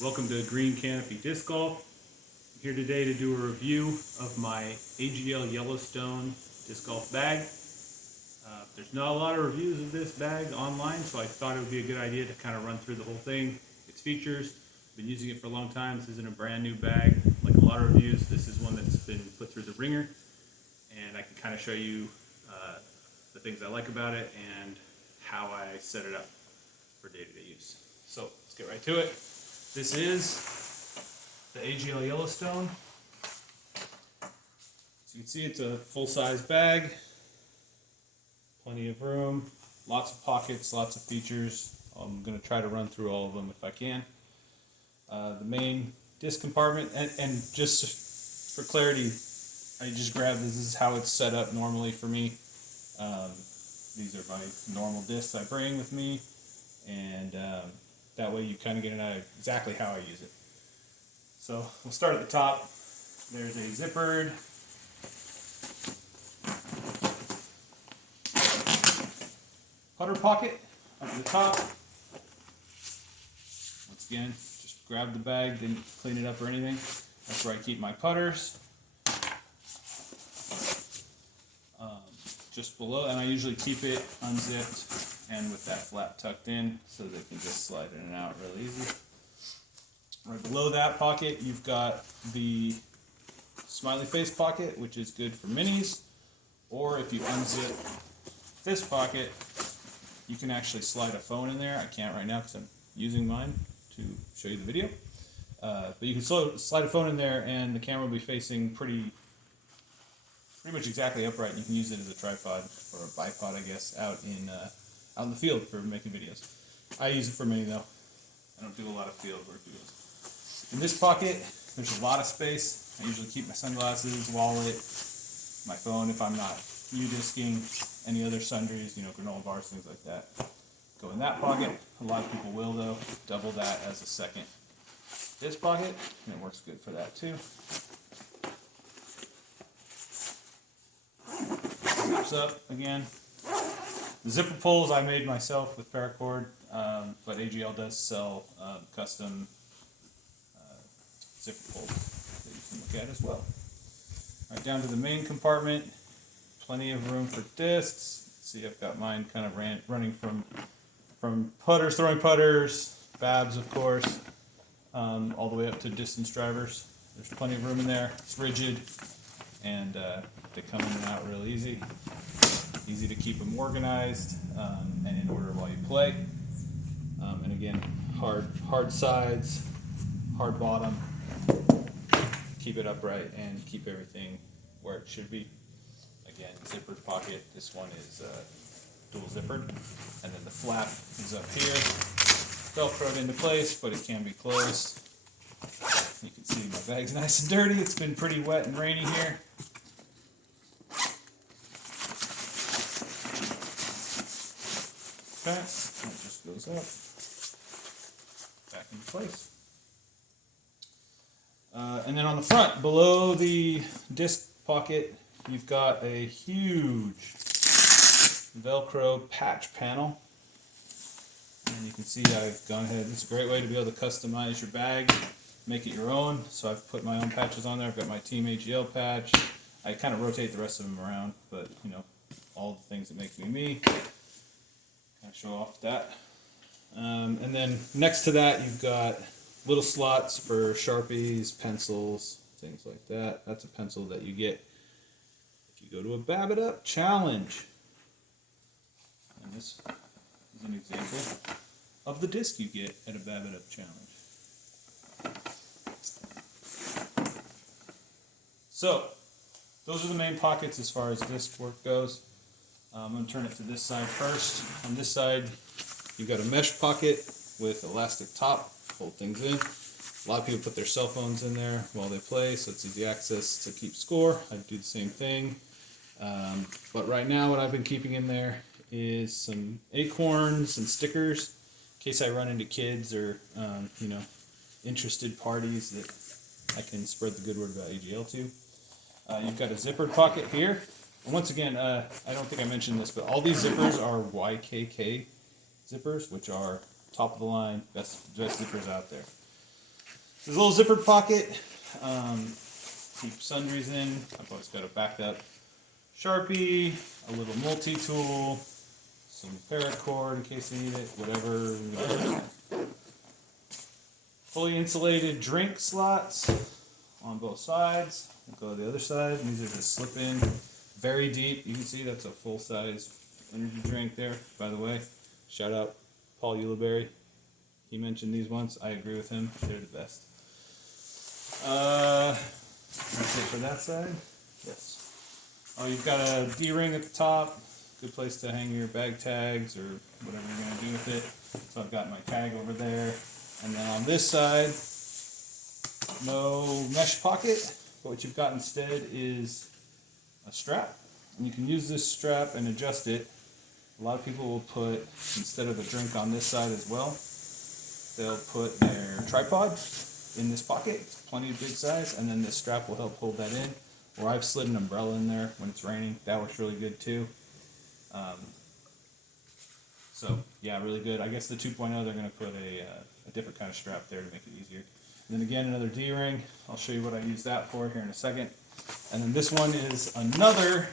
Welcome to Green Canopy Disc Golf. I'm here today to do a review of my AGL Yellowstone disc golf bag. There's not a lot of reviews of this bag online, so I thought it would be a good idea to kind of run through the whole thing, its features. I've been using it for a long time. This isn't a brand new bag like a lot of reviews. This is one that's been put through the ringer, and I can kind of show you the things I like about it and how I set it up for day-to-day use. So let's get right to it. This is the AGL Yellowstone. So you can see it's a full-size bag, plenty of room, lots of pockets, lots of features. I'm going to try to run through all of them if I can. The main disc compartment, and just for clarity, I just grabbed this is how it's set up normally for me. These are my normal discs I bring with me, and that way you kind of get an idea exactly how I use it. So we'll start at the top. There's a zippered putter pocket up at the top. Once again, just grab the bag, didn't clean it up or anything. That's where I keep my putters. Just below, and I usually keep it unzipped and with that flap tucked in so they can just slide in and out really easy. Right below that pocket, you've got the smiley face pocket, which is good for minis, or if you unzip this pocket, you can actually slide a phone in there. I can't right now because I'm using mine to show you the video, but you can slide a phone in there and the camera will be facing pretty much exactly upright. You can use it as a tripod or a bipod, I guess, out in the field for making videos. I use it for mini though. I don't do a lot of field work videos. In this pocket, there's a lot of space. I usually keep my sunglasses, wallet, my phone if I'm not U-disking, any other sundries, granola bars, things like that. Go in that pocket. A lot of people will though. Double that as a second disc pocket, and it works good for that too. Zips up again. The zipper pulls I made myself with paracord, but AGL does sell custom zipper pulls that you can look at as well. Right down to the main compartment, plenty of room for discs. See, I've got mine kind of running from putters, throwing putters, babs of course, all the way up to distance drivers. There's plenty of room in there. It's rigid, and they come in and out real easy. Easy to keep them organized and in order while you play. And again, hard sides, hard bottom. Keep it upright and keep everything where it should be. Again, zippered pocket. This one is dual zippered, and then the flap is up here, velcroed into place, but it can be closed. You can see my bag's nice and dirty. It's been pretty wet and rainy here. Okay, and it just goes up, back into place. And then on the front, below the disc pocket, you've got a huge Velcro patch panel. And you can see I've gone ahead. It's a great way to be able to customize your bag, make it your own. So I've put my own patches on there. I've got my Team AGL patch. I kind of rotate the rest of them around, but all the things that make me. Kind of show off that. And then next to that, you've got little slots for Sharpies, pencils, things like that. That's a pencil that you get if you go to a Bab It Up challenge. And this is an example of the disc you get at a Bab It Up challenge. So, those are the main pockets as far as disc work goes. I'm going to turn it to this side first. On this side, you've got a mesh pocket with elastic top, hold things in. A lot of people put their cell phones in there while they play, so it's easy access to keep score. I do the same thing. But right now, what I've been keeping in there is some acorns and stickers in case I run into kids or interested parties that I can spread the good word about AGL to. You've got a zippered pocket here. And once again, I don't think I mentioned this, but all these zippers are YKK zippers, which are top of the line, best zippers out there. There's a little zippered pocket. Keep sundries in. I've always got a backup Sharpie, a little multi-tool, some paracord in case I need it, whatever. Fully insulated drink slots on both sides. I'll go to the other side. These are just slip in very deep. You can see that's a full size energy drink there, by the way. Shout out Paul Uliberry. He mentioned these once. I agree with him. They're the best. That's it for that side. Yes. Oh, you've got a D-ring at the top. Good place to hang your bag tags or whatever you're going to do with it. So I've got my tag over there. And then on this side, no mesh pocket. But what you've got instead is a strap. And you can use this strap and adjust it. A lot of people will put, instead of the drink on this side as well, they'll put their tripod in this pocket. It's plenty of big size, and then this strap will help hold that in. Or I've slid an umbrella in there when it's raining. That works really good too. So yeah, really good. I guess the 2.0 they're going to put a different kind of strap there to make it easier. And then again, another D-ring. I'll show you what I use that for here in a second. And then this one is another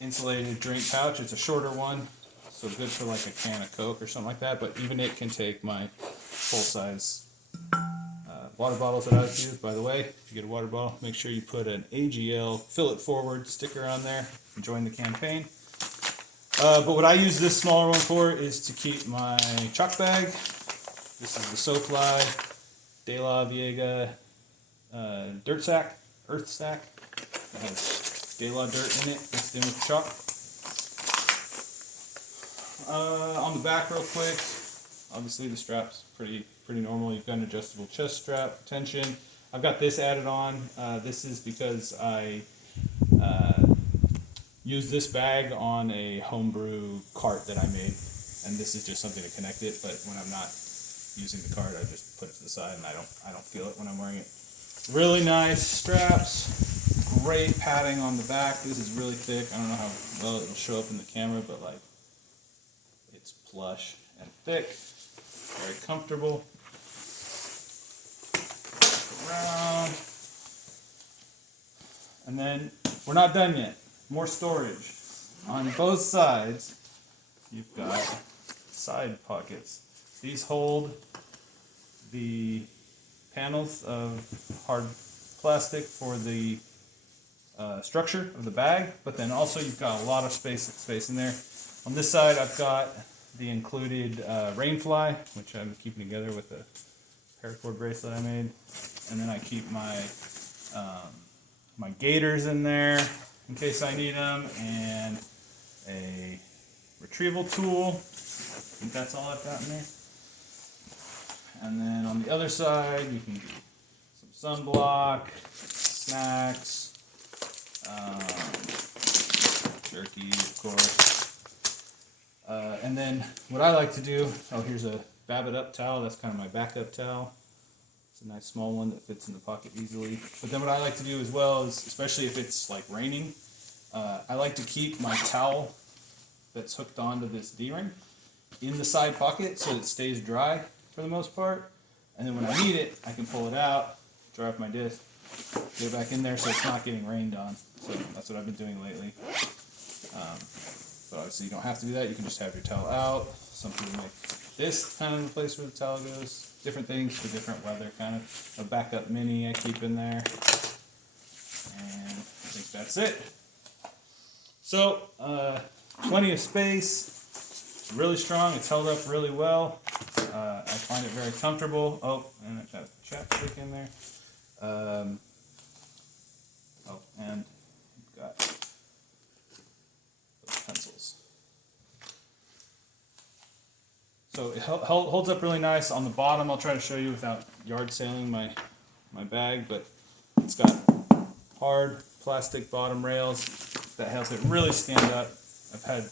insulated drink pouch. It's a shorter one, so good for like a can of Coke or something like that, but even it can take my full-size water bottles that I use. By the way, if you get a water bottle, make sure you put an AGL Fill It Forward sticker on there and join the campaign. But what I use this smaller one for is to keep my chalk bag. This is the SoFly De La Viega dirt sack, earth sack. It has De La dirt in it, mixed in with chalk. On the back real quick, obviously the strap's pretty normal. You've got an adjustable chest strap for tension. I've got this added on. This is because I used this bag on a homebrew cart that I made, and this is just something to connect it, but when I'm not using the cart, I just put it to the side and I don't feel it when I'm wearing it. Really nice straps, great padding on the back. This is really thick. I don't know how well it'll show up in the camera, but like it's plush and thick, very comfortable. Around. And then we're not done yet. More storage. On both sides, you've got side pockets. These hold the panels of hard plastic for the structure of the bag, but then also you've got a lot of space in there. On this side, I've got the included rainfly, which I'm keeping together with a paracord bracelet I made, and then I keep my my gaiters in there in case I need them, and a retrieval tool. I think that's all I've got in there. And then on the other side, you can do some sunblock, snacks, jerky, of course. And then what I like to do, here's a Babbitt Up towel. That's kind of my backup towel. It's a nice small one that fits in the pocket easily. But then what I like to do as well is, especially if it's like raining, I like to keep my towel that's hooked onto this D-ring in the side pocket so it stays dry for the most part. And then when I need it, I can pull it out, dry off my disc, get it back in there so it's not getting rained on. So that's what I've been doing lately. But obviously you don't have to do that. You can just have your towel out. Some people make this kind of the place where the towel goes. Different things for different weather, kind of. A backup mini I keep in there. And I think that's it. So, plenty of space. It's really strong. It's held up really well. I find it very comfortable. Oh, and I've got chapstick in there. And we've got those pencils. So it holds up really nice. On the bottom, I'll try to show you without yard sailing my bag, but it's got hard plastic bottom rails that help it really stand up. I've had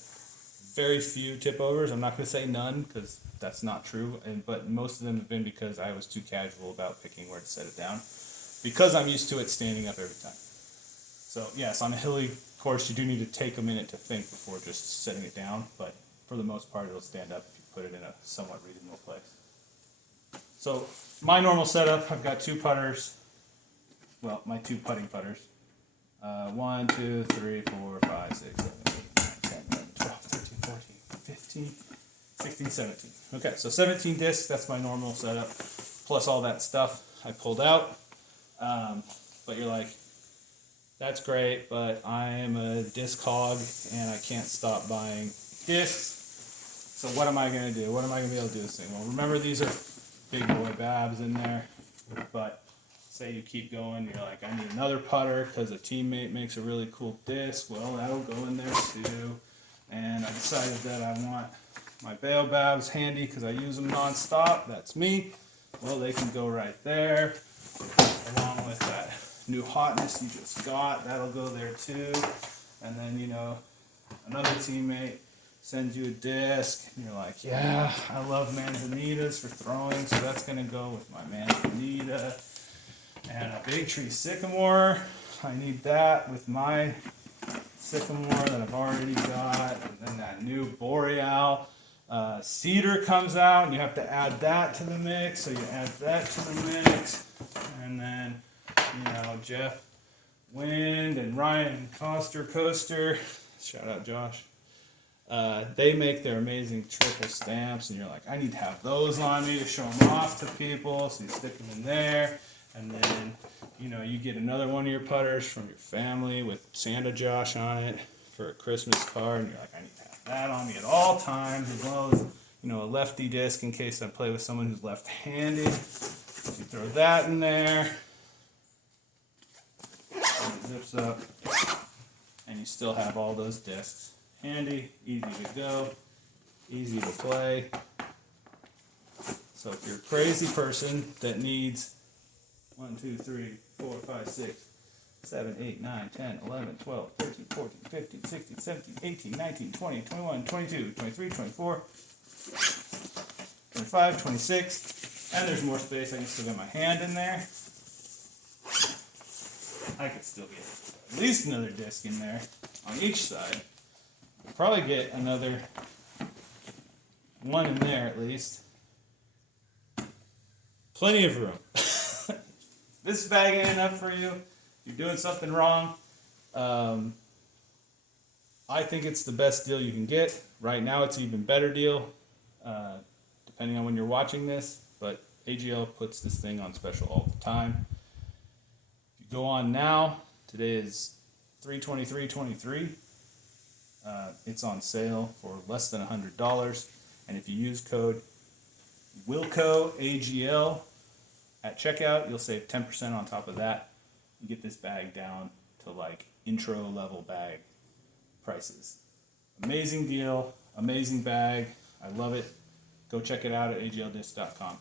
very few tip overs. I'm not going to say none because that's not true, but most of them have been because I was too casual about picking where to set it down, because I'm used to it standing up every time. So yes, on a hilly course you do need to take a minute to think before just setting it down, but for the most part it'll stand up if you put it in a somewhat reasonable place. So my normal setup, I've got 2 putters. Well, my 2 putting putters. 1, 2, 3, 4, 5, 6, 7, 8, 9, 10, 11, 12, 13, 14, 15, 16, 17. Okay, so 17 discs, that's my normal setup, plus all that stuff I pulled out. But you're like, that's great, but I am a disc hog and I can't stop buying discs. So what am I going to do? What am I going to be able to do this thing? Well, remember, these are big boy babs in there, but say you keep going, you're like, I need another putter because a teammate makes a really cool disc. Well, that'll go in there too. And I decided that I want my bail babs handy because I use them non-stop. That's me. Well, they can go right there, along with that new hotness you just got. That'll go there too. And then, you know, another teammate sends you a disc, and you're like, yeah, I love Manzanitas for throwing, so that's going to go with my Manzanita. And a big tree sycamore, I need that with my sycamore that I've already got. And then that new boreal cedar comes out, and you have to add that to the mix, so you add that to the mix. And then, you know, Jeff Wind and Ryan Coster Coaster, shout out Josh, they make their amazing triple stamps, and you're like, I need to have those on me to show them off to people, so you stick them in there. And then, you know, you get another one of your putters from your family with Santa Josh on it for a Christmas card, and you're like, I need to have that on me at all times, as well as, you know, a lefty disc in case I play with someone who's left-handed. So you throw that in there, and it zips up, and you still have all those discs handy, easy to go, easy to play. So if you're a crazy person that needs 1, 2, 3, 4, 5, 6, 7, 8, 9, 10, 11, 12, 13, 14, 15, 16, 17, 18, 19, 20, 21, 22, 23, 24, 25, 26, and there's more space. I can still get my hand in there. I could still get at least another disc in there on each side. I'll probably get another one in there at least. Plenty of room. This bag ain't enough for you, you're doing something wrong. I think it's the best deal you can get. Right now it's an even better deal, depending on when you're watching this, but AGL puts this thing on special all the time. If you go on now, today is 3/23/23. It's on sale for less than $100, and if you use code Wilco AGL at checkout, you'll save 10% on top of that. You get this bag down to like intro level bag prices. Amazing deal, amazing bag. I love it. Go check it out at agldisc.com.